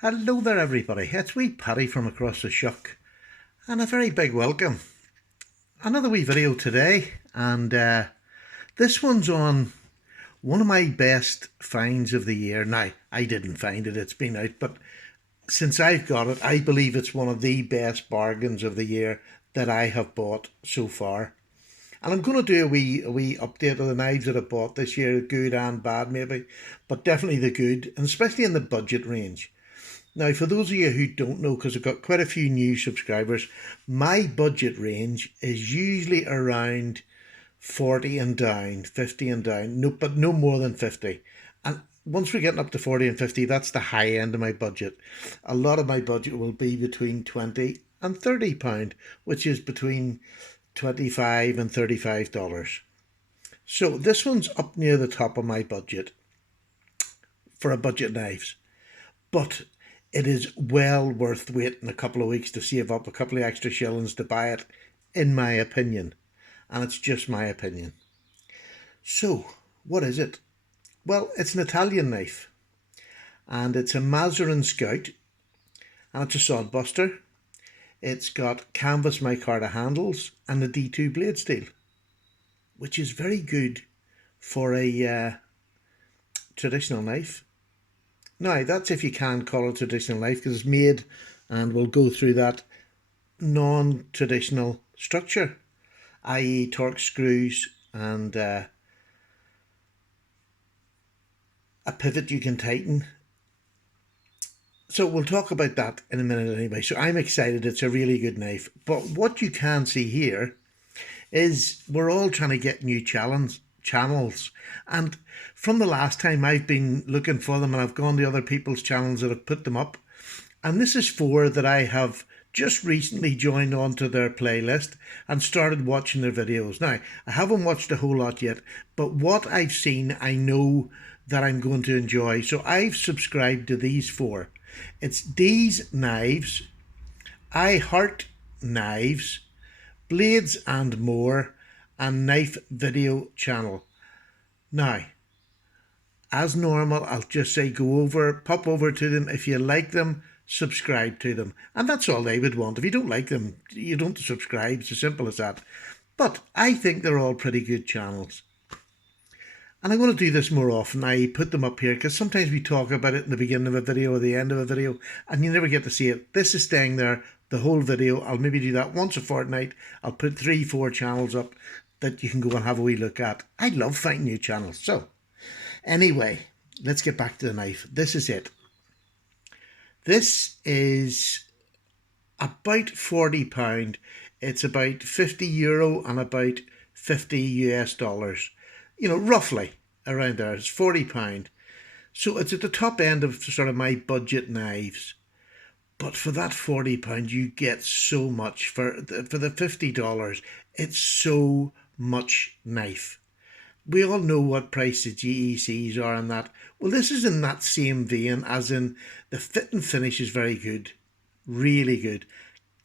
Hello there everybody, it's wee Paddy from across the shuck and a very big welcome. Another wee video today, and this one's on one of my best finds of the year. Now, I didn't find it, it's been out, but since I've got it, I believe it's one of the best bargains of the year that I have bought so far. And I'm going to do a wee update of the knives that I bought this year, good and bad maybe, but definitely the good, and especially in the budget range. Now, for those of you who don't know, because I've got quite a few new subscribers, my budget range is usually around 40 and down, 50 and down, no, but no more than 50. And once we're getting up to 40 and 50, that's the high end of my budget. A lot of my budget will be between 20 and £30, which is between 25 and $35. So this one's up near the top of my budget for a budget knives. But it is well worth waiting a couple of weeks to save up a couple of extra shillings to buy it, in my opinion. And it's just my opinion. So, what is it? Well, it's an Italian knife. And it's a Maserin Scout. And it's a sod buster. It's got canvas micarta handles and a D2 blade steel, which is very good for a traditional knife. Now, that's if you can call it traditional knife, because it's made, and we'll go through that, non-traditional structure, i.e. torque screws and a pivot you can tighten. So we'll talk about that in a minute anyway. So I'm excited, it's a really good knife. But what you can see here is we're all trying to get new channels. And from the last time, I've been looking for them, and I've gone to other people's channels that have put them up. And this is 4 that I have just recently joined onto their playlist and started watching their videos. Now, I haven't watched a whole lot yet, but what I've seen, I know that I'm going to enjoy. So I've subscribed to these 4. It's D's Knives, I Heart Knives, Blades and More, and Knife Video Channel. Now, as normal, I'll just say pop over to them. If you like them, subscribe to them. And that's all they would want. If you don't like them, you don't subscribe. It's as simple as that. But I think they're all pretty good channels. And I'm going to do this more often. I put them up here because sometimes we talk about it in the beginning of a video or the end of a video and you never get to see it. This is staying there the whole video. I'll maybe do that once a fortnight. I'll put 3-4 channels up that you can go and have a wee look at. I love finding new channels. So anyway, let's get back to the knife. This is it. This is about £40. It's about €50 and about 50 US dollars. You know, roughly around there. It's £40. So it's at the top end of sort of my budget knives. But for that £40, you get so much. For the $50, it's so much knife. We all know what price the GECs are on that. Well, this is in that same vein, as in the fit and finish is very good. Really good.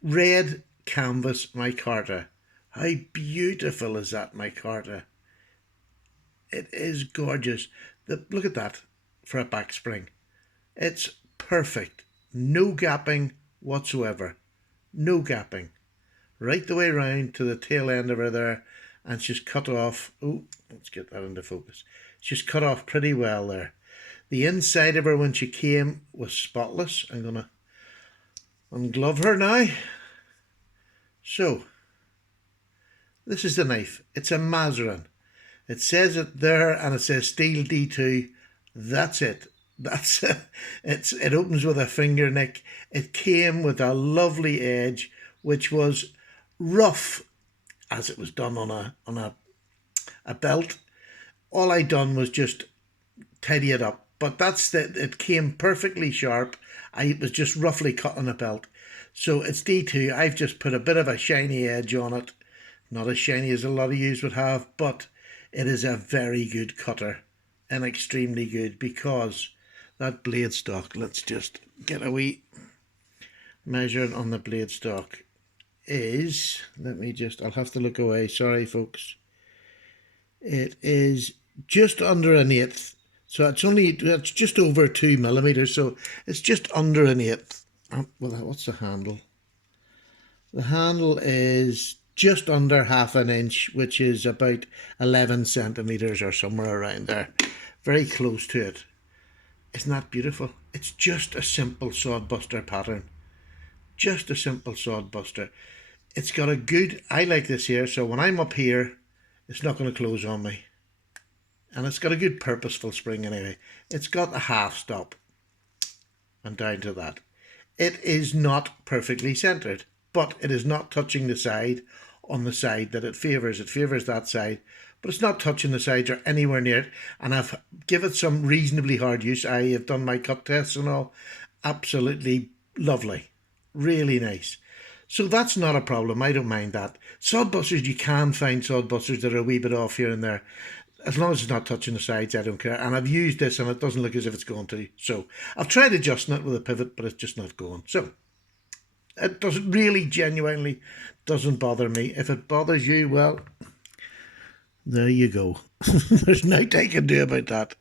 Red canvas micarta. How beautiful is that micarta? It is gorgeous. Look at that for a back spring. It's perfect. No gapping whatsoever. No gapping. Right the way around to the tail end of her there. And she's cut off. Oh, let's get that into focus. She's cut off pretty well there. The inside of her when she came was spotless. I'm going to unglove her now. So, this is the knife. It's a Maserin. It says it there, and it says steel D2. That's it. That's it. It opens with a finger nick. It came with a lovely edge, which was rough, as it was done on a belt. All I done was just tidy it up. But it came perfectly sharp. It was just roughly cut on a belt. So it's D2. I've just put a bit of a shiny edge on it. Not as shiny as a lot of yous would have, but it is a very good cutter and extremely good, because that blade stock, let's just get a wee measure on the blade stock, is, I'll have to look away, sorry folks. It is just under an eighth, So it's just over 2 millimeters, so it's just under an eighth. Well, what's the handle? The handle is just under half an inch, which is about 11 centimeters or somewhere around there. Very close to it. Isn't that beautiful? It's just a simple sodbuster pattern. Just a simple sodbuster. It's got a good, I like this here, so when I'm up here, it's not going to close on me. And it's got a good purposeful spring anyway. It's got a half stop and down to that. It is not perfectly centered, but it is not touching the side on the side that it favours. It favours that side, but it's not touching the sides or anywhere near it. And I've given it some reasonably hard use. I have done my cut tests and all. Absolutely lovely. Really nice. So that's not a problem. I don't mind that. Sodbusters, you can find sodbusters that are a wee bit off here and there. As long as it's not touching the sides, I don't care. And I've used this and it doesn't look as if it's going to. So I've tried adjusting it with a pivot, but it's just not going. So it doesn't really, genuinely doesn't bother me. If it bothers you, well, there you go. There's nothing I can do about that.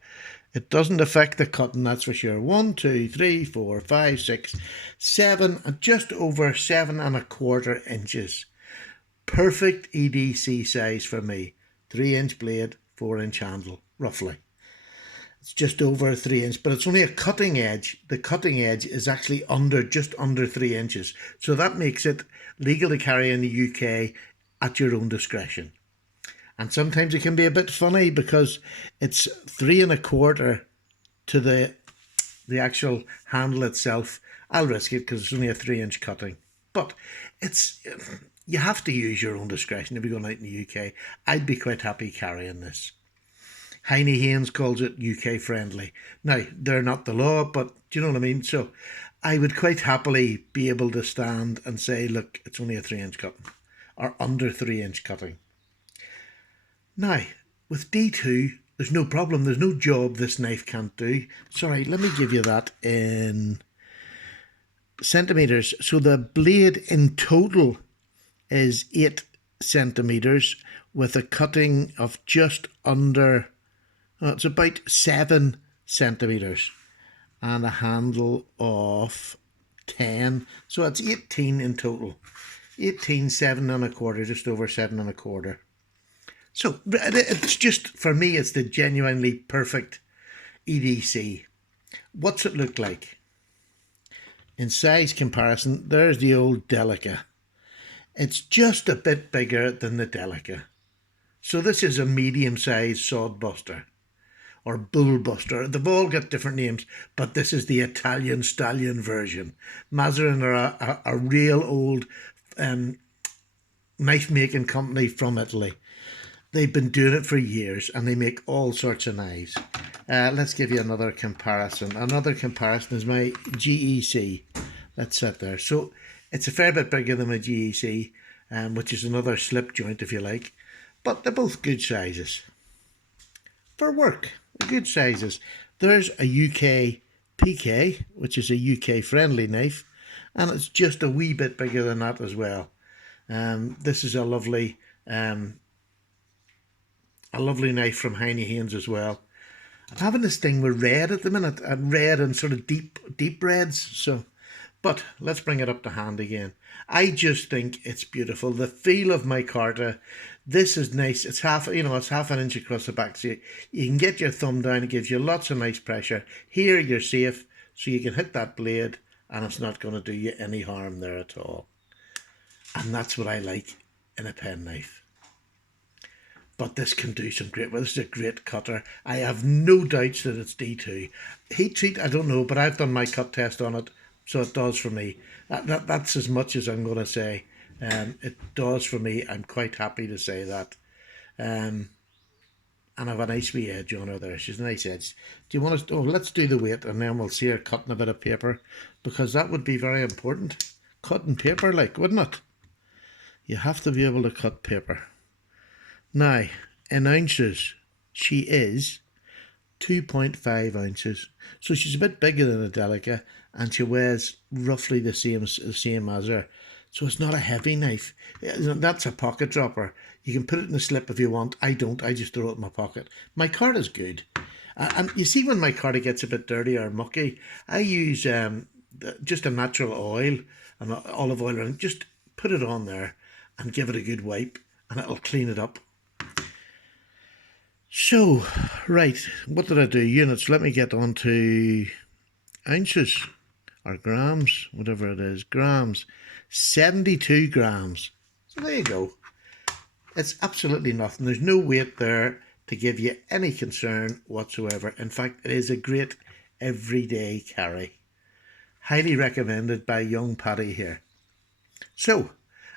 It doesn't affect the cutting, that's for sure. 1, 2, 3, 4, 5, 6, 7, just over 7¼ inches. Perfect EDC size for me. 3-inch blade, 4-inch handle, roughly. It's just over 3 inch, but it's only a cutting edge. The cutting edge is actually just under 3 inches. So that makes it legal to carry in the UK at your own discretion. And sometimes it can be a bit funny because it's 3¼ to the actual handle itself. I'll risk it because it's only a 3-inch cutting. But you have to use your own discretion if you're going out in the UK. I'd be quite happy carrying this. Heine Haynes calls it UK friendly. Now, they're not the law, but do you know what I mean? So I would quite happily be able to stand and say, look, it's only a 3-inch cutting or under 3-inch cutting. Now, with D2, there's no problem. There's no job this knife can't do. Sorry, let me give you that in centimeters. So the blade in total is 8 centimeters with a cutting of just under, it's about 7 centimeters and a handle of 10. So it's 18 in total. 18, 7¼ just over 7¼ So it's just, for me, it's the genuinely perfect EDC. What's it look like? In size comparison, there's the old Delica. It's just a bit bigger than the Delica. So this is a medium-sized sodbuster or bullbuster. They've all got different names, but this is the Italian Stallion version. Maserin are a real old knife-making company from Italy. They've been doing it for years and they make all sorts of knives. Let's give you another comparison. Another comparison is my GEC. Let's set there. So it's a fair bit bigger than my GEC, which is another slip joint if you like. But they're both good sizes. For work, good sizes. There's a UK PK, which is a UK friendly knife. And it's just a wee bit bigger than that as well. This is a lovely knife from Heine Haynes as well. I'm having this thing with red at the minute, and red and sort of deep reds. So, but let's bring it up to hand again. I just think it's beautiful. The feel of micarta. This is nice. It's half an inch across the back, so you can get your thumb down. It gives you lots of nice pressure. Here you're safe, so you can hit that blade, and it's not going to do you any harm there at all. And that's what I like in a penknife. But this can do some great work. This is a great cutter. I have no doubts that it's D2. Heat treat, I don't know, but I've done my cut test on it, so it does for me. That's as much as I'm going to say. It does for me. I'm quite happy to say that. And I have a nice wee edge on her there. She's a nice edge. Do you want to... Oh, let's do the weight, and then we'll see her cutting a bit of paper, because that would be very important. Cutting paper, like, wouldn't it? You have to be able to cut paper. Now, in ounces, she is 2.5 ounces. So she's a bit bigger than a Delica, and she weighs roughly the same as her. So it's not a heavy knife. That's a pocket dropper. You can put it in the slip if you want. I don't. I just throw it in my pocket. My card is good. And you see, when my carta gets a bit dirty or mucky, I use just a natural oil and olive oil, and just put it on there and give it a good wipe, and it'll clean it up. So, right, what did I do? Units. Let me get on to ounces or grams, whatever it is. Grams. 72 grams. So there you go. It's absolutely nothing. There's no weight there to give you any concern whatsoever. In fact, it is a great everyday carry. Highly recommended by young Paddy here. So,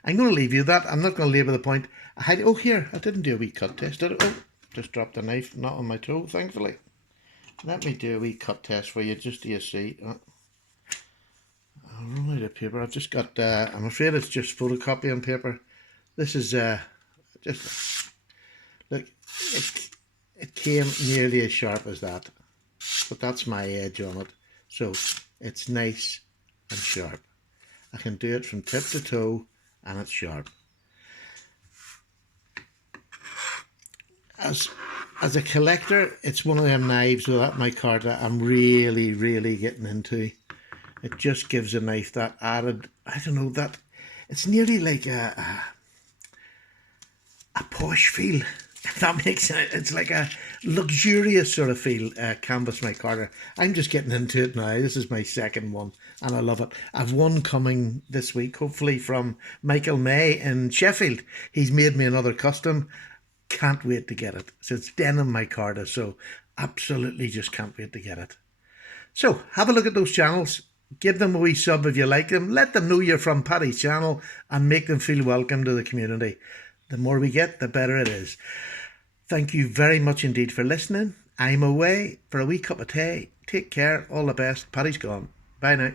I'm going to leave you that. I'm not going to labour the point. Oh, here, I didn't do a wee cut test, did I? Oh, just dropped the knife, not on my toe, thankfully. Let me do a wee cut test for you, just so you see. I'll run out of paper. I've just got, I'm afraid it's just photocopying paper. This is just, look, it came nearly as sharp as that. But that's my edge on it. So it's nice and sharp. I can do it from tip to toe and it's sharp. As a collector, it's one of them knives without my carta I'm really getting into. It just gives a knife that added, I don't know, that it's nearly like a posh feel. If that makes sense. It's like a luxurious sort of feel, canvas my carta. I'm just getting into it now. This is my second one and I love it. I've one coming this week, hopefully, from Michael May in Sheffield. He's made me another custom. Can't wait to get it. So it's denim my carta, so absolutely just can't wait to get it. So have a look at those channels. Give them a wee sub if you like them. Let them know you're from Paddy's channel and make them feel welcome to the community. The more we get, the better it is. Thank you very much indeed for listening. I'm away for a wee cup of tea. Take care. All the best. Paddy's gone. Bye now.